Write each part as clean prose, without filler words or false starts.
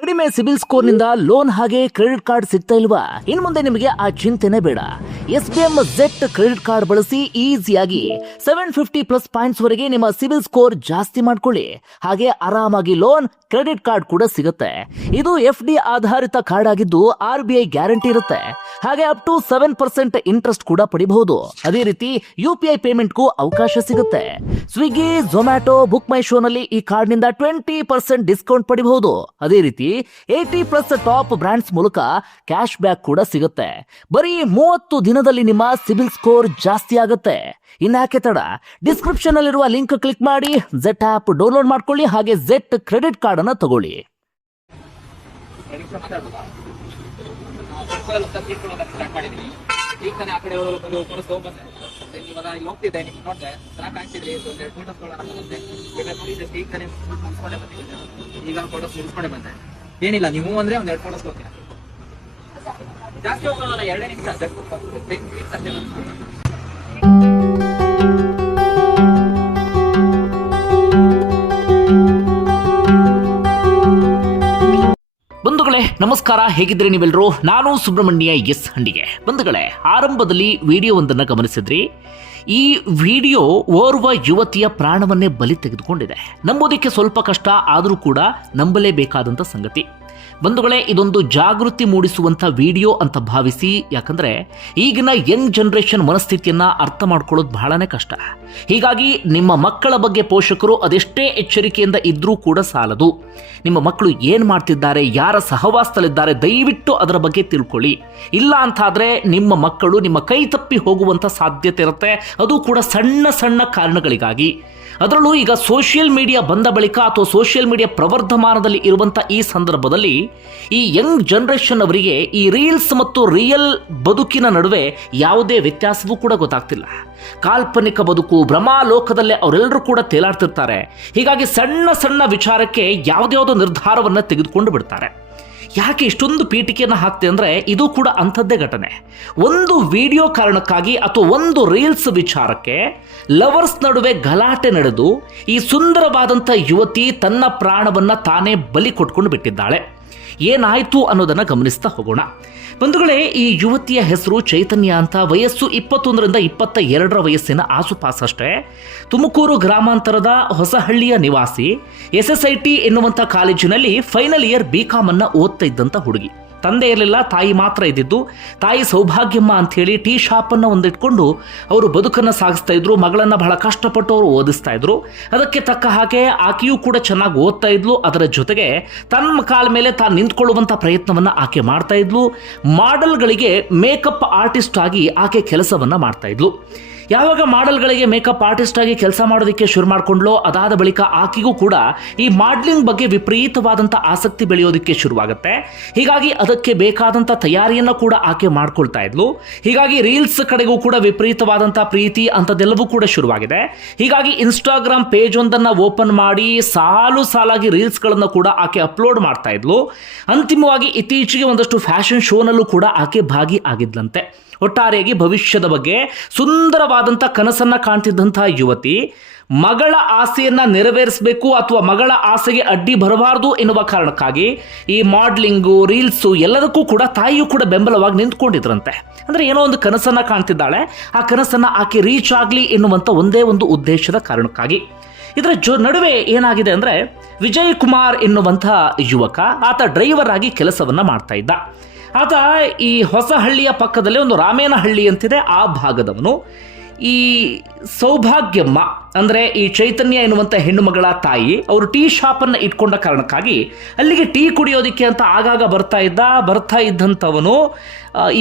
ಕಡಿಮೆ ಸಿಬಿಲ್ ಸ್ಕೋರ್ ನಿಂದ ಲೋನ್ ಹಾಗೆ ಕ್ರೆಡಿಟ್ ಕಾರ್ಡ್ ಸಿಗ್ತಾ ಇಲ್ವಾ? ಇನ್ ಮುಂದೆ ನಿಮಗೆ ಆ ಚಿಂತೆನೆ ಬೇಡ. SBM Z ಕ್ರೆಡಿಟ್ ಕಾರ್ಡ್ ಬಳಸಿ ಈಸಿಯಾಗಿ 750+ ಪಾಯಿಂಟ್ಸ್ ವರೆಗೆ ನಿಮ್ಮ ಸಿಬಿಲ್ ಸ್ಕೋರ್ ಜಾಸ್ತಿ ಮಾಡ್ಕೊಳ್ಳಿ. ಹಾಗೆ ಆರಾಮಾಗಿ ಲೋನ್, ಕ್ರೆಡಿಟ್ ಕಾರ್ಡ್ ಕೂಡ ಸಿಗುತ್ತೆ. ಇದು FD ಆಧಾರಿತ ಕಾರ್ಡ್ ಆಗಿದ್ದು RBI ಗ್ಯಾರಂಟಿ ಇರುತ್ತೆ. ಹಾಗೆ ಅಪ್ ಟು 7% ಇಂಟ್ರೆಸ್ಟ್ ಕೂಡ ಪಡಿಬಹುದು. ಅದೇ ರೀತಿ UPI ಪೇಮೆಂಟ್ಗೂ ಅವಕಾಶ ಸಿಗುತ್ತೆ. ಸ್ವಿಗ್ಗಿ, ಝೊಮ್ಯಾಟೊ, ಬುಕ್ ಮೈ ಶೋ ನಲ್ಲಿ ಈ ಕಾರ್ಡ್ ನಿಂದ 20% ಡಿಸ್ಕೌಂಟ್ ಪಡಿಬಹುದು. ಅದೇ ರೀತಿ 80+ ಟಾಪ್ ಬ್ರಾಂಡ್ಸ್ ಮೂಲಕ ಕ್ಯಾಶ್ ಬ್ಯಾಕ್ ಕೂಡ ಸಿಗುತ್ತೆ. ಬರೀ 30 ದಿನದಲ್ಲಿ ನಿಮ್ಮ ಸಿಬಿಲ್ ಸ್ಕೋರ್ ಜಾಸ್ತಿ ಆಗುತ್ತೆ. ಇನ್ಯಾಕೆ ತಡ? ಡಿಸ್ಕ್ರಿಪ್ಷನ್ ಅಲ್ಲಿರುವ ಲಿಂಕ್ ಕ್ಲಿಕ್ ಮಾಡಿ Z ಆಪ್ ಡೌನ್ಲೋಡ್ ಮಾಡ್ಕೊಳ್ಳಿ. ಹಾಗೆ Z ಕ್ರೆಡಿಟ್ ಕಾರ್ಡ್ ಅನ್ನ ತಗೊಳ್ಳಿ. ಏನಿಲ್ಲ, ನೀವು ಅಂದ್ರೆ ಒಂದ್ 2 ಫೋಟೋಸ್ ಹೋಗ್ತೀರಾ, ಜಾಸ್ತಿ ಹೋಗೋಣ, 2 ನಿಮಿಷ. ಬಂಧುಗಳೇ ನಮಸ್ಕಾರ, ಹೇಗಿದ್ರೆ ನೀವೆಲ್ಲರೂ? ನಾನು ಸುಬ್ರಹ್ಮಣ್ಯ ಎಸ್ ಹಂಡಿಗೆ. ಬಂಧುಗಳೇ, ಆರಂಭದಲ್ಲಿ ವಿಡಿಯೋವೊಂದನ್ನು ಗಮನಿಸಿದ್ರಿ. ಈ ವಿಡಿಯೋ ಓರ್ವ ಯುವತಿಯ ಪ್ರಾಣವನ್ನೇ ಬಲಿ ತೆಗೆದುಕೊಂಡಿದೆ. ನಂಬೋದಕ್ಕೆ ಸ್ವಲ್ಪ ಕಷ್ಟ, ಆದರೂ ಕೂಡ ನಂಬಲೇಬೇಕಾದಂಥ ಸಂಗತಿ. ಬಂಧುಗಳೇ, ಇದೊಂದು ಜಾಗೃತಿ ಮೂಡಿಸುವಂಥ ವಿಡಿಯೋ ಅಂತ ಭಾವಿಸಿ. ಯಾಕಂದರೆ ಈಗಿನ ಯಂಗ್ ಜನರೇಷನ್ ಮನಸ್ಥಿತಿಯನ್ನು ಅರ್ಥ ಮಾಡ್ಕೊಳ್ಳೋದು ಬಹಳನೇ ಕಷ್ಟ. ಹೀಗಾಗಿ ನಿಮ್ಮ ಮಕ್ಕಳ ಬಗ್ಗೆ ಪೋಷಕರು ಅದೆಷ್ಟೇ ಎಚ್ಚರಿಕೆಯಿಂದ ಇದ್ರೂ ಕೂಡ ಸಾಲದು. ನಿಮ್ಮ ಮಕ್ಕಳು ಏನು ಮಾಡ್ತಿದ್ದಾರೆ, ಯಾರ ಸಹವಾಸದಲ್ಲಿದ್ದಾರೆ, ದಯವಿಟ್ಟು ಅದರ ಬಗ್ಗೆ ತಿಳ್ಕೊಳ್ಳಿ. ಇಲ್ಲ ಅಂತಾದರೆ ನಿಮ್ಮ ಮಕ್ಕಳು ನಿಮ್ಮ ಕೈ ತಪ್ಪಿ ಹೋಗುವಂಥ ಸಾಧ್ಯತೆ ಇರುತ್ತೆ. ಅದು ಕೂಡ ಸಣ್ಣ ಸಣ್ಣ ಕಾರಣಗಳಿಗಾಗಿ. ಅದರಲ್ಲೂ ಈಗ ಸೋಷಿಯಲ್ ಮೀಡಿಯಾ ಬಂದ ಬಳಿಕ ಅಥವಾ ಸೋಷಿಯಲ್ ಮೀಡಿಯಾ ಪ್ರವರ್ಧಮಾನದಲ್ಲಿ ಇರುವಂಥ ಈ ಸಂದರ್ಭದಲ್ಲಿ ಈ ಯಂಗ್ ಜನರೇಷನ್ ಅವರಿಗೆ ಈ ರೀಲ್ಸ್ ಮತ್ತು ರಿಯಲ್ ಬದುಕಿನ ನಡುವೆ ಯಾವುದೇ ವ್ಯತ್ಯಾಸವೂ ಕೂಡ ಗೊತ್ತಾಗ್ತಿಲ್ಲ. ಕಾಲ್ಪನಿಕ ಬದುಕು, ಭ್ರಮಾಲೋಕದಲ್ಲೇ ಅವರೆಲ್ಲರೂ ಕೂಡ ತೇಲಾಡ್ತಿರ್ತಾರೆ. ಹೀಗಾಗಿ ಸಣ್ಣ ಸಣ್ಣ ವಿಚಾರಕ್ಕೆ ಯಾವುದ್ಯಾವುದೋ ನಿರ್ಧಾರವನ್ನು ತೆಗೆದುಕೊಂಡು ಬಿಡ್ತಾರೆ. ಯಾಕೆ ಇಷ್ಟೊಂದು ಪೀಠಿಕೆಯನ್ನು ಹಾಕ್ತೆ ಅಂದರೆ ಇದು ಕೂಡ ಅಂಥದ್ದೇ ಘಟನೆ. ಒಂದು ವಿಡಿಯೋ ಕಾರಣಕ್ಕಾಗಿ ಅಥವಾ ಒಂದು ರೀಲ್ಸ್ ವಿಚಾರಕ್ಕೆ ಲವರ್ಸ್ ನಡುವೆ ಗಲಾಟೆ ನಡೆದು ಈ ಸುಂದರವಾದಂಥ ಯುವತಿ ತನ್ನ ಪ್ರಾಣವನ್ನು ತಾನೇ ಬಲಿ ಕೊಟ್ಕೊಂಡು ಬಿಟ್ಟಿದ್ದಾಳೆ. ಏನಾಯಿತು ಅನ್ನೋದನ್ನು ಗಮನಿಸ್ತಾ ಹೋಗೋಣ. ಬಂಧುಗಳೇ, ಈ ಯುವತಿಯ ಹೆಸರು ಚೈತನ್ಯ ಅಂತ. ವಯಸ್ಸು 21ರಿಂದ 22 ವಯಸ್ಸಿನ ಆಸುಪಾಸಷ್ಟೇ. ತುಮಕೂರು ಗ್ರಾಮಾಂತರದ ಹೊಸಹಳ್ಳಿಯ ನಿವಾಸಿ. SSIT ಎನ್ನುವಂಥ ಕಾಲೇಜಿನಲ್ಲಿ ಫೈನಲ್ ಇಯರ್ BCom ಅನ್ನು ಓದ್ತಾ ಇದ್ದಂಥ ಹುಡುಗಿ. ತಂದೆ ಇರಲಿಲ್ಲ, ತಾಯಿ ಮಾತ್ರ ಇದ್ದಿದ್ದು. ತಾಯಿ ಸೌಭಾಗ್ಯಮ್ಮ ಅಂಥೇಳಿ ಟೀ ಶಾಪನ್ನು ಒಂದಿಟ್ಕೊಂಡು ಅವರು ಬದುಕನ್ನು ಸಾಗಿಸ್ತಾ ಇದ್ರು. ಮಗಳನ್ನು ಬಹಳ ಕಷ್ಟಪಟ್ಟು ಅವರು ಓದಿಸ್ತಾ ಇದ್ರು. ಅದಕ್ಕೆ ತಕ್ಕ ಹಾಗೆ ಆಕೆಯೂ ಕೂಡ ಚೆನ್ನಾಗಿ ಓದ್ತಾ ಇದ್ಲು. ಅದರ ಜೊತೆಗೆ ತನ್ನ ಕಾಲ ಮೇಲೆ ತಾನು ನಿಂತ್ಕೊಳ್ಳುವಂಥ ಪ್ರಯತ್ನವನ್ನು ಆಕೆ ಮಾಡ್ತಾ ಇದ್ಲು. ಮಾಡೆಲ್ಗಳಿಗೆ ಮೇಕಪ್ ಆರ್ಟಿಸ್ಟ್ ಆಗಿ ಆಕೆ ಕೆಲಸವನ್ನು ಮಾಡ್ತಾ ಇದ್ಲು. ಯಾವಾಗ ಮಾಡೆಲ್ಗಳಿಗೆ ಮೇಕಪ್ ಆರ್ಟಿಸ್ಟ್ ಆಗಿ ಕೆಲಸ ಮಾಡೋದಕ್ಕೆ ಶುರು ಮಾಡಿಕೊಂಡ್ಲೋ, ಅದಾದ ಬಳಿಕ ಆಕೆಗೂ ಕೂಡ ಈ ಮಾಡ್ಲಿಂಗ್ ಬಗ್ಗೆ ವಿಪರೀತವಾದಂಥ ಆಸಕ್ತಿ ಬೆಳೆಯೋದಕ್ಕೆ ಶುರುವಾಗುತ್ತೆ. ಹೀಗಾಗಿ ಅದಕ್ಕೆ ಬೇಕಾದಂಥ ತಯಾರಿಯನ್ನು ಕೂಡ ಆಕೆ ಮಾಡ್ಕೊಳ್ತಾ ಇದ್ಲು. ಹೀಗಾಗಿ ರೀಲ್ಸ್ ಕಡೆಗೂ ಕೂಡ ವಿಪರೀತವಾದಂಥ ಪ್ರೀತಿ ಅಂಥದ್ದೆಲ್ಲವೂ ಕೂಡ ಶುರುವಾಗಿದೆ. ಹೀಗಾಗಿ ಇನ್ಸ್ಟಾಗ್ರಾಮ್ ಪೇಜ್ ಒಂದನ್ನು ಓಪನ್ ಮಾಡಿ ಸಾಲು ಸಾಲಾಗಿ ರೀಲ್ಸ್ಗಳನ್ನು ಕೂಡ ಆಕೆ ಅಪ್ಲೋಡ್ ಮಾಡ್ತಾ ಇದ್ಲು. ಅಂತಿಮವಾಗಿ ಇತ್ತೀಚೆಗೆ ಒಂದಷ್ಟು ಫ್ಯಾಷನ್ ಶೋನಲ್ಲೂ ಕೂಡ ಆಕೆ ಭಾಗಿ ಆಗಿದ್ಲಂತೆ. ಒಟ್ಟಾರೆಯಾಗಿ ಭವಿಷ್ಯದ ಬಗ್ಗೆ ಸುಂದರವಾದಂಥ ಕನಸನ್ನು ಕಾಣ್ತಿದ್ದಂಥ ಯುವತಿ ಮಗಳ ಆಸೆಯನ್ನು ನೆರವೇರಿಸಬೇಕು ಅಥವಾ ಮಗಳ ಆಸೆಗೆ ಅಡ್ಡಿ ಬರಬಾರದು ಎನ್ನುವ ಕಾರಣಕ್ಕಾಗಿ ಈ ಮಾಡ್ಲಿಂಗು, ರೀಲ್ಸು ಎಲ್ಲದಕ್ಕೂ ಕೂಡ ತಾಯಿಯೂ ಕೂಡ ಬೆಂಬಲವಾಗಿ ನಿಂತ್ಕೊಂಡಿದ್ರಂತೆ. ಅಂದರೆ ಏನೋ ಒಂದು ಕನಸನ್ನು ಕಾಣ್ತಿದ್ದಾಳೆ, ಆ ಕನಸನ್ನು ಆಕೆ ರೀಚ್ ಆಗಲಿ ಎನ್ನುವಂಥ ಒಂದೇ ಒಂದು ಉದ್ದೇಶದ ಕಾರಣಕ್ಕಾಗಿ. ಇದರ ನಡುವೆ ಏನಾಗಿದೆ ಅಂದರೆ, ವಿಜಯ್ ಕುಮಾರ್ ಎನ್ನುವಂಥ ಯುವಕ, ಆತ ಡ್ರೈವರ್ ಆಗಿ ಕೆಲಸವನ್ನು ಮಾಡ್ತಾ ಇದ್ದ. ಆತ ಈ ಹೊಸಹಳ್ಳಿಯ ಪಕ್ಕದಲ್ಲಿ ಒಂದು ರಾಮೇನಹಳ್ಳಿ ಅಂತಿದೆ, ಆ ಭಾಗದವನು. ಈ ಸೌಭಾಗ್ಯಮ್ಮ ಅಂದರೆ ಈ ಚೈತನ್ಯ ಎನ್ನುವಂಥ ಹೆಣ್ಣು ಮಗಳ ತಾಯಿ, ಅವರು ಟೀ ಶಾಪನ್ನು ಇಟ್ಕೊಂಡ ಕಾರಣಕ್ಕಾಗಿ ಅಲ್ಲಿಗೆ ಟೀ ಕುಡಿಯೋದಕ್ಕೆ ಅಂತ ಆಗಾಗ ಬರ್ತಾ ಇದ್ದಂಥವನು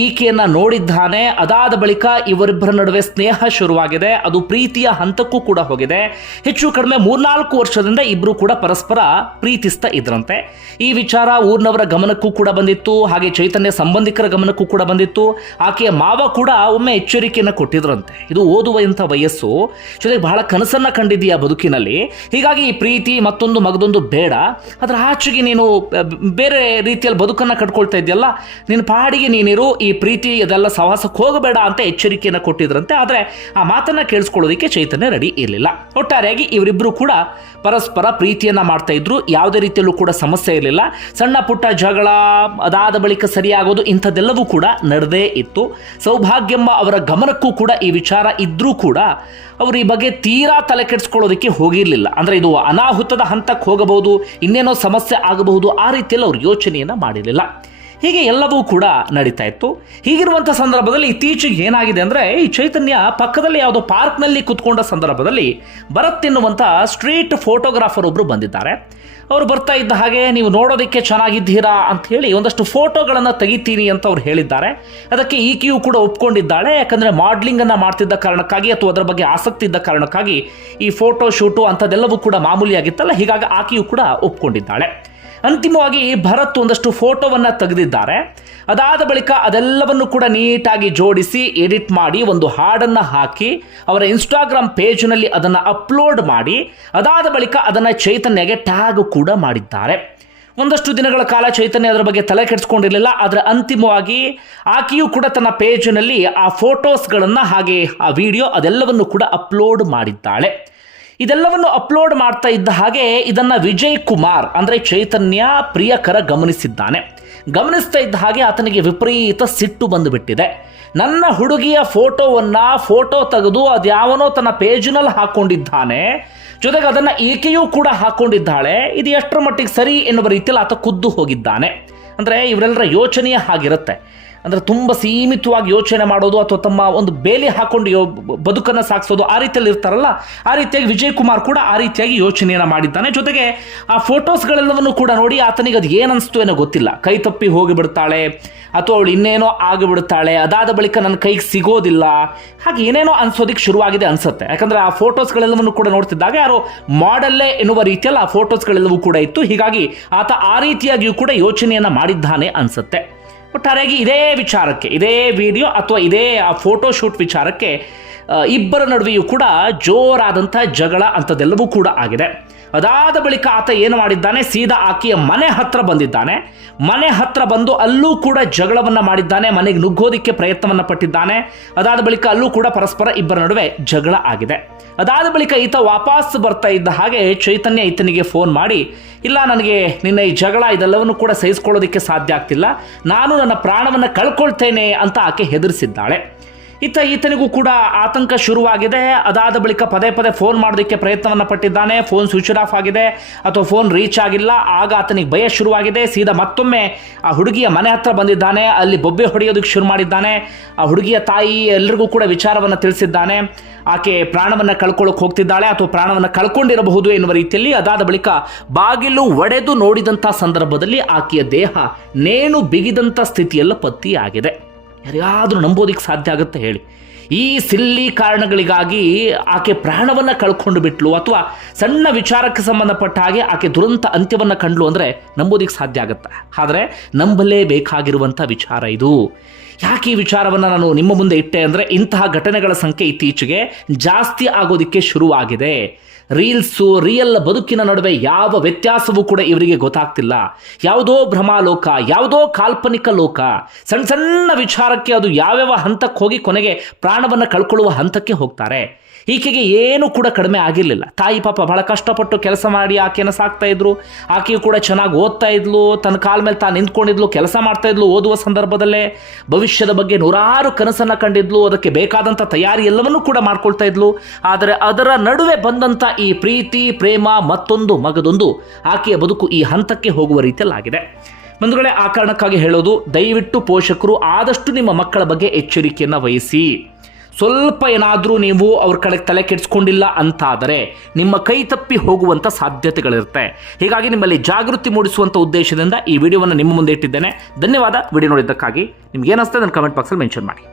ಈಕೆಯನ್ನು ನೋಡಿದ್ದಾನೆ. ಅದಾದ ಬಳಿಕ ಇವರಿಬ್ಬರ ನಡುವೆ ಸ್ನೇಹ ಶುರುವಾಗಿದೆ. ಅದು ಪ್ರೀತಿಯ ಹಂತಕ್ಕೂ ಕೂಡ ಹೋಗಿದೆ. ಹೆಚ್ಚು ಕಡಿಮೆ 3-4 ವರ್ಷದಿಂದ ಇಬ್ಬರು ಕೂಡ ಪರಸ್ಪರ ಪ್ರೀತಿಸ್ತಾ ಇದ್ರಂತೆ. ಈ ವಿಚಾರ ಊರಿನವರ ಗಮನಕ್ಕೂ ಕೂಡ ಬಂದಿತ್ತು. ಹಾಗೆ ಚೈತನ್ಯ ಸಂಬಂಧಿಕರ ಗಮನಕ್ಕೂ ಕೂಡ ಬಂದಿತ್ತು. ಆಕೆಯ ಮಾವ ಕೂಡ ಒಮ್ಮೆ ಎಚ್ಚರಿಕೆಯನ್ನು ಕೊಟ್ಟಿದ್ರಂತೆ, ಇದು ಓದುವಂಥ ವಯಸ್ಸು, ಜೊತೆಗೆ ಬಹಳ ಕನಸನ್ನು ಕಂಡಿದ್ದೀಯ ಬದುಕಿನಲ್ಲಿ. ಹೀಗಾಗಿ ಈ ಪ್ರೀತಿ ಮತ್ತೊಂದು ಮಗದೊಂದು ಬೇಡ, ಅದರ ಆಚೆಗೆ ನೀನು ಬೇರೆ ರೀತಿಯಲ್ಲಿ ಬದುಕನ್ನು ಕಟ್ಕೊಳ್ತಾ ಇದೆಯಲ್ಲ, ನಿನ್ನ ಪಾಡಿಗೆ ನೀನಿರು, ಈ ಪ್ರೀತಿ ಅದೆಲ್ಲ ಸಹವಾಸಕ್ಕೆ ಹೋಗಬೇಡ ಅಂತ ಎಚ್ಚರಿಕೆಯನ್ನು ಕೊಟ್ಟಿದ್ರಂತೆ. ಆದರೆ ಆ ಮಾತನ್ನು ಕೇಳಿಸ್ಕೊಳ್ಳೋದಕ್ಕೆ ಚೈತನ್ಯ ರೆಡಿ ಇರಲಿಲ್ಲ. ಒಟ್ಟಾರೆಯಾಗಿ ಇವರಿಬ್ಬರು ಕೂಡ ಪರಸ್ಪರ ಪ್ರೀತಿಯನ್ನು ಮಾಡ್ತಾ ಇದ್ರು. ಯಾವುದೇ ರೀತಿಯಲ್ಲೂ ಕೂಡ ಸಮಸ್ಯೆ ಇರಲಿಲ್ಲ. ಸಣ್ಣ ಪುಟ್ಟ ಜಗಳ ಅದಾದ ಬಳಿಕ ಸರಿಯಾಗೋದು ಇಂಥದ್ದೆಲ್ಲವೂ ಕೂಡ ನಡೆದೇ ಇತ್ತು. ಸೌಭಾಗ್ಯಮ್ಮ ಅವರ ಗಮನಕ್ಕೂ ಕೂಡ ಈ ವಿಚಾರ ಇದ್ರೂ ಕೂಡ ಅವರು ಈ ಬಗ್ಗೆ ತೀರಾ ತಲೆ ಕೆಡಿಸ್ಕೊಳ್ಳೋದಕ್ಕೆ ಹೋಗಿರಲಿಲ್ಲ. ಅಂದರೆ ಇದು ಅನಾಹುತದ ಹಂತಕ್ಕೆ ಹೋಗಬಹುದು, ಇನ್ನೇನೋ ಸಮಸ್ಯೆ ಆಗಬಹುದು, ಆ ರೀತಿಯಲ್ಲಿ ಅವ್ರು ಯೋಚನೆಯನ್ನು ಮಾಡಿರಲಿಲ್ಲ. ಹೀಗೆ ಎಲ್ಲವೂ ಕೂಡ ನಡೀತಾ ಇತ್ತು. ಹೀಗಿರುವಂಥ ಸಂದರ್ಭದಲ್ಲಿ ಇತ್ತೀಚೆಗೆ ಏನಾಗಿದೆ ಅಂದರೆ, ಈ ಚೈತನ್ಯ ಪಕ್ಕದಲ್ಲಿ ಯಾವುದೋ ಪಾರ್ಕ್ನಲ್ಲಿ ಕುತ್ಕೊಂಡ ಸಂದರ್ಭದಲ್ಲಿ ಭರತ್ ಎನ್ನುವಂಥ ಸ್ಟ್ರೀಟ್ ಫೋಟೋಗ್ರಾಫರ್ ಒಬ್ಬರು ಬಂದಿದ್ದಾರೆ. ಅವರು ಬರ್ತಾ ಇದ್ದ ಹಾಗೆ ನೀವು ನೋಡೋದಕ್ಕೆ ಚೆನ್ನಾಗಿದ್ದೀರಾ ಅಂತ ಹೇಳಿ ಒಂದಷ್ಟು ಫೋಟೋಗಳನ್ನು ತೆಗಿತೀನಿ ಅಂತ ಅವ್ರು ಹೇಳಿದ್ದಾರೆ. ಅದಕ್ಕೆ ಈಕೆಯೂ ಕೂಡ ಒಪ್ಕೊಂಡಿದ್ದಾಳೆ. ಯಾಕಂದರೆ ಮಾಡ್ಲಿಂಗನ್ನು ಮಾಡ್ತಿದ್ದ ಕಾರಣಕ್ಕಾಗಿ ಅಥವಾ ಅದರ ಬಗ್ಗೆ ಆಸಕ್ತಿ ಇದ್ದ ಕಾರಣಕ್ಕಾಗಿ ಈ ಫೋಟೋ ಶೂಟು ಅಂಥದ್ದೆಲ್ಲವೂ ಕೂಡ ಮಾಮೂಲಿಯಾಗಿತ್ತಲ್ಲ, ಹೀಗಾಗಿ ಆಕೆಯೂ ಕೂಡ ಒಪ್ಕೊಂಡಿದ್ದಾಳೆ. ಅಂತಿಮವಾಗಿ ಭರತ್ ಒಂದಷ್ಟು ಫೋಟೋವನ್ನು ತೆಗೆದಿದ್ದಾರೆ. ಅದಾದ ಬಳಿಕ ಅದೆಲ್ಲವನ್ನು ಕೂಡ ನೀಟಾಗಿ ಜೋಡಿಸಿ ಎಡಿಟ್ ಮಾಡಿ ಒಂದು ಹಾಡನ್ನು ಹಾಕಿ ಅವರ ಇನ್ಸ್ಟಾಗ್ರಾಮ್ ಪೇಜ್ನಲ್ಲಿ ಅದನ್ನು ಅಪ್ಲೋಡ್ ಮಾಡಿ ಅದಾದ ಬಳಿಕ ಅದನ್ನು ಚೈತನ್ಯಗೆ ಟ್ಯಾಗ್ ಕೂಡ ಮಾಡಿದ್ದಾರೆ. ಒಂದಷ್ಟು ದಿನಗಳ ಕಾಲ ಚೈತನ್ಯ ಅದರ ಬಗ್ಗೆ ತಲೆ ಕೆಡಿಸ್ಕೊಂಡಿರಲಿಲ್ಲ. ಆದರೆ ಅಂತಿಮವಾಗಿ ಆಕೆಯೂ ಕೂಡ ತನ್ನ ಪೇಜ್ನಲ್ಲಿ ಆ ಫೋಟೋಸ್ಗಳನ್ನು ಹಾಗೆ ಆ ವಿಡಿಯೋ ಅದೆಲ್ಲವನ್ನು ಕೂಡ ಅಪ್ಲೋಡ್ ಮಾಡಿದ್ದಾಳೆ. ಇದೆಲ್ಲವನ್ನು ಅಪ್ಲೋಡ್ ಮಾಡ್ತಾ ಇದ್ದ ಹಾಗೆ ಇದನ್ನು ವಿಜಯ್ ಕುಮಾರ್ ಅಂದರೆ ಚೈತನ್ಯ ಪ್ರಿಯಕರ ಗಮನಿಸಿದ್ದಾನೆ. ಗಮನಿಸ್ತಾ ಇದ್ದ ಹಾಗೆ ಆತನಿಗೆ ವಿಪರೀತ ಸಿಟ್ಟು ಬಂದುಬಿಟ್ಟಿದೆ. ನನ್ನ ಹುಡುಗಿಯ ಫೋಟೋ ತೆಗೆದು ಅದ್ಯಾವನೋ ತನ್ನ ಪೇಜ್ನಲ್ಲಿ ಹಾಕ್ಕೊಂಡಿದ್ದಾನೆ, ಜೊತೆಗೆ ಅದನ್ನು ಈಕೆಯೂ ಕೂಡ ಹಾಕ್ಕೊಂಡಿದ್ದಾಳೆ, ಇದು ಎಷ್ಟರ ಮಟ್ಟಿಗೆ ಸರಿ ಎನ್ನುವ ರೀತಿಯಲ್ಲಿ ಆತ ಖುದ್ದು ಹೋಗಿದ್ದಾನೆ. ಅಂದರೆ ಇವರೆಲ್ಲರ ಯೋಚನೆಯೇ ಹಾಗಿರುತ್ತೆ. ಅಂದರೆ ತುಂಬ ಸೀಮಿತವಾಗಿ ಯೋಚನೆ ಮಾಡೋದು ಅಥವಾ ತಮ್ಮ ಒಂದು ಬೇಲಿ ಹಾಕೊಂಡು ಬದುಕನ್ನು ಸಾಗಿಸೋದು ಆ ರೀತಿಯಲ್ಲಿ ಇರ್ತಾರಲ್ಲ, ಆ ರೀತಿಯಾಗಿ ವಿಜಯ್ ಕುಮಾರ್ ಕೂಡ ಆ ರೀತಿಯಾಗಿ ಯೋಚನೆಯನ್ನು ಮಾಡಿದ್ದಾನೆ. ಜೊತೆಗೆ ಆ ಫೋಟೋಸ್ಗಳೆಲ್ಲವನ್ನು ಕೂಡ ನೋಡಿ ಆತನಿಗೆ ಅದು ಏನನ್ನಿಸ್ತು ಏನೋ ಗೊತ್ತಿಲ್ಲ. ಕೈ ತಪ್ಪಿ ಹೋಗಿಬಿಡ್ತಾಳೆ ಅಥವಾ ಅವಳು ಇನ್ನೇನೋ ಆಗಿಬಿಡ್ತಾಳೆ, ಅದಾದ ಬಳಿಕ ನನ್ನ ಕೈಗೆ ಸಿಗೋದಿಲ್ಲ, ಹಾಗೆ ಏನೇನೋ ಅನ್ಸೋದಕ್ಕೆ ಶುರುವಾಗಿದೆ ಅನ್ಸುತ್ತೆ. ಯಾಕಂದರೆ ಆ ಫೋಟೋಸ್ಗಳೆಲ್ಲವನ್ನು ಕೂಡ ನೋಡ್ತಿದ್ದಾಗ ಯಾರೋ ಮಾಡಲ್ಲೇ ಎನ್ನುವ ರೀತಿಯಲ್ಲಿ ಆ ಫೋಟೋಸ್ಗಳೆಲ್ಲವೂ ಕೂಡ ಇತ್ತು. ಹೀಗಾಗಿ ಆತ ಆ ರೀತಿಯಾಗಿಯೂ ಕೂಡ ಯೋಚನೆಯನ್ನು ಮಾಡಿದ್ದಾನೆ ಅನ್ಸುತ್ತೆ. ಒಟ್ಟಾರೆಯಾಗಿ ಇದೇ ವಿಚಾರಕ್ಕೆ, ಇದೇ ವಿಡಿಯೋ ಅಥವಾ ಇದೇ ಆ ಫೋಟೋ ಶೂಟ್ ವಿಚಾರಕ್ಕೆ ಇಬ್ಬರ ನಡುವೆಯೂ ಕೂಡ ಜೋರಾದಂಥ ಜಗಳ ಅಂಥದ್ದೆಲ್ಲವೂ ಕೂಡ ಆಗಿದೆ. ಅದಾದ ಬಳಿಕ ಆತ ಏನು ಮಾಡಿದ್ದಾನೆ, ಸೀದಾ ಆಕೆಯ ಮನೆ ಹತ್ರ ಬಂದಿದ್ದಾನೆ. ಮನೆ ಹತ್ರ ಬಂದು ಅಲ್ಲೂ ಕೂಡ ಜಗಳವನ್ನು ಮಾಡಿದ್ದಾನೆ, ಮನೆಗೆ ನುಗ್ಗೋದಿಕ್ಕೆ ಪ್ರಯತ್ನವನ್ನು ಪಟ್ಟಿದ್ದಾನೆ. ಅದಾದ ಬಳಿಕ ಅಲ್ಲೂ ಕೂಡ ಪರಸ್ಪರ ಇಬ್ಬರ ನಡುವೆ ಜಗಳ ಆಗಿದೆ. ಅದಾದ ಬಳಿಕ ಈತ ವಾಪಸ್ ಬರ್ತಾ ಇದ್ದ ಹಾಗೆ ಚೈತನ್ಯ ಈತನಿಗೆ ಫೋನ್ ಮಾಡಿ, ಇಲ್ಲ ನನಗೆ ನಿನ್ನ ಈ ಜಗಳ ಇದೆಲ್ಲವನ್ನು ಕೂಡ ಸಹಿಸ್ಕೊಳ್ಳೋದಕ್ಕೆ ಸಾಧ್ಯ ಆಗ್ತಿಲ್ಲ, ನಾನು ನನ್ನ ಪ್ರಾಣವನ್ನು ಕಳ್ಕೊಳ್ತೇನೆ ಅಂತ ಆಕೆ ಹೆದರಿಸಿದ್ದಾಳೆ. ಈತನಿಗೂ ಕೂಡ ಆತಂಕ ಶುರುವಾಗಿದೆ. ಅದಾದ ಬಳಿಕ ಪದೇ ಪದೇ ಫೋನ್ ಮಾಡೋದಕ್ಕೆ ಪ್ರಯತ್ನವನ್ನು ಪಟ್ಟಿದ್ದಾನೆ. ಫೋನ್ ಸ್ವಿಚ್ ಆಫ್ ಆಗಿದೆ ಅಥವಾ ಫೋನ್ ರೀಚ್ ಆಗಿಲ್ಲ. ಆಗ ಆತನಿಗೆ ಭಯ ಶುರುವಾಗಿದೆ. ಸೀದಾ ಮತ್ತೊಮ್ಮೆ ಆ ಹುಡುಗಿಯ ಮನೆ ಹತ್ರ ಬಂದಿದ್ದಾನೆ. ಅಲ್ಲಿ ಬೊಬ್ಬೆ ಹೊಡೆಯೋದಕ್ಕೆ ಶುರು ಮಾಡಿದ್ದಾನೆ. ಆ ಹುಡುಗಿಯ ತಾಯಿ ಎಲ್ಲರಿಗೂ ಕೂಡ ವಿಚಾರವನ್ನು ತಿಳಿಸಿದ್ದಾನೆ. ಆಕೆ ಪ್ರಾಣವನ್ನು ಕಳ್ಕೊಳ್ಳೋಕೆ ಹೋಗ್ತಿದ್ದಾಳೆ ಅಥವಾ ಪ್ರಾಣವನ್ನು ಕಳ್ಕೊಂಡಿರಬಹುದು ಎನ್ನುವ ರೀತಿಯಲ್ಲಿ. ಅದಾದ ಬಳಿಕ ಬಾಗಿಲು ಒಡೆದು ನೋಡಿದಂಥ ಸಂದರ್ಭದಲ್ಲಿ ಆಕೆಯ ದೇಹ ನೇಣು ಬಿಗಿದಂಥ ಸ್ಥಿತಿಯೆಲ್ಲ ಪತ್ತೆಯಾಗಿದೆ. ಯಾರಿಗಾದರೂ ನಂಬೋದಕ್ಕೆ ಸಾಧ್ಯ ಆಗುತ್ತೆ ಹೇಳಿ? ಈ ಸಿಲ್ಲಿ ಕಾರಣಗಳಿಗಾಗಿ ಆಕೆ ಪ್ರಾಣವನ್ನು ಕಳ್ಕೊಂಡು ಬಿಟ್ಲು ಅಥವಾ ಸಣ್ಣ ವಿಚಾರಕ್ಕೆ ಸಂಬಂಧಪಟ್ಟ ಹಾಗೆ ಆಕೆ ದುರಂತ ಅಂತ್ಯವನ್ನು ಕಂಡ್ಲು ಅಂದರೆ ನಂಬೋದಕ್ಕೆ ಸಾಧ್ಯ ಆಗುತ್ತೆ. ಆದರೆ ನಂಬಲೇಬೇಕಾಗಿರುವಂಥ ವಿಚಾರ ಇದು. ಯಾಕೆ ಈ ವಿಚಾರವನ್ನು ನಾನು ನಿಮ್ಮ ಮುಂದೆ ಇಟ್ಟೆ ಅಂದರೆ, ಇಂತಹ ಘಟನೆಗಳ ಸಂಖ್ಯೆ ಇತ್ತೀಚೆಗೆ ಜಾಸ್ತಿ ಆಗೋದಕ್ಕೆ ಶುರುವಾಗಿದೆ. ರಿಯಲ್ ಬದುಕಿನ ನಡುವೆ ಯಾವ ವ್ಯತ್ಯಾಸವೂ ಕೂಡ ಇವರಿಗೆ ಗೊತ್ತಾಗ್ತಿಲ್ಲ. ಯಾವುದೋ ಭ್ರಮಾಲೋಕ, ಯಾವುದೋ ಕಾಲ್ಪನಿಕ ಲೋಕ. ಸಣ್ಣ ಸಣ್ಣ ವಿಚಾರಕ್ಕೆ ಅದು ಯಾವ್ಯಾವ ಹಂತಕ್ಕೆ ಹೋಗಿ ಕೊನೆಗೆ ಪ್ರಾಣವನ್ನು ಕಳ್ಕೊಳ್ಳುವ ಹಂತಕ್ಕೆ ಹೋಗ್ತಾರೆ. ಈಕೆಗೆ ಏನೂ ಕೂಡ ಕಡಿಮೆ ಆಗಿರಲಿಲ್ಲ. ತಾಯಿ ಪಾಪ ಬಹಳ ಕಷ್ಟಪಟ್ಟು ಕೆಲಸ ಮಾಡಿ ಆಕೆಯನ್ನು ಸಾಕ್ತಾ ಇದ್ರು. ಆಕೆಯು ಕೂಡ ಚೆನ್ನಾಗಿ ಓದ್ತಾ ಇದ್ಲು, ತನ್ನ ಕಾಲ ಮೇಲೆ ತಾನು ನಿಂತ್ಕೊಂಡಿದ್ಲು, ಕೆಲಸ ಮಾಡ್ತಾ ಇದ್ಲು. ಓದುವ ಸಂದರ್ಭದಲ್ಲೇ ಭವಿಷ್ಯದ ಬಗ್ಗೆ ನೂರಾರು ಕನಸನ್ನು ಕಂಡಿದ್ಲು, ಅದಕ್ಕೆ ಬೇಕಾದಂಥ ತಯಾರಿ ಎಲ್ಲವನ್ನೂ ಕೂಡ ಮಾಡ್ಕೊಳ್ತಾ ಇದ್ಲು. ಆದರೆ ಅದರ ನಡುವೆ ಬಂದಂಥ ಈ ಪ್ರೀತಿ, ಪ್ರೇಮ, ಮತ್ತೊಂದು ಮಗದೊಂದು ಆಕೆಯ ಬದುಕು ಈ ಹಂತಕ್ಕೆ ಹೋಗುವ ರೀತಿಯಲ್ಲಾಗಿದೆ. ಬಂಧುಗಳೇ, ಆ ಕಾರಣಕ್ಕಾಗಿ ಹೇಳೋದು, ದಯವಿಟ್ಟು ಪೋಷಕರು ಆದಷ್ಟು ನಿಮ್ಮ ಮಕ್ಕಳ ಬಗ್ಗೆ ಎಚ್ಚರಿಕೆಯನ್ನು ವಹಿಸಿ. ಸ್ವಲ್ಪ ಏನಾದರೂ ನೀವು ಅವ್ರ ಕಡೆಗೆ ತಲೆ ಕೆಡಿಸ್ಕೊಂಡಿಲ್ಲ ಅಂತಾದರೆ ನಿಮ್ಮ ಕೈ ತಪ್ಪಿ ಹೋಗುವಂಥ ಸಾಧ್ಯತೆಗಳಿರುತ್ತೆ. ಹೀಗಾಗಿ ನಿಮ್ಮಲ್ಲಿ ಜಾಗೃತಿ ಮೂಡಿಸುವಂಥ ಉದ್ದೇಶದಿಂದ ಈ ವಿಡಿಯೋವನ್ನು ನಿಮ್ಮ ಮುಂದೆ ಇಟ್ಟಿದ್ದೇನೆ. ಧನ್ಯವಾದ ವಿಡಿಯೋ ನೋಡಿದ್ದಕ್ಕಾಗಿ. ನಿಮ್ಗೆ ಏನಿಸ್ತದೆ ನನ್ನ ಕಮೆಂಟ್ ಬಾಕ್ಸಲ್ಲಿ ಮೆನ್ಷನ್ ಮಾಡಿ.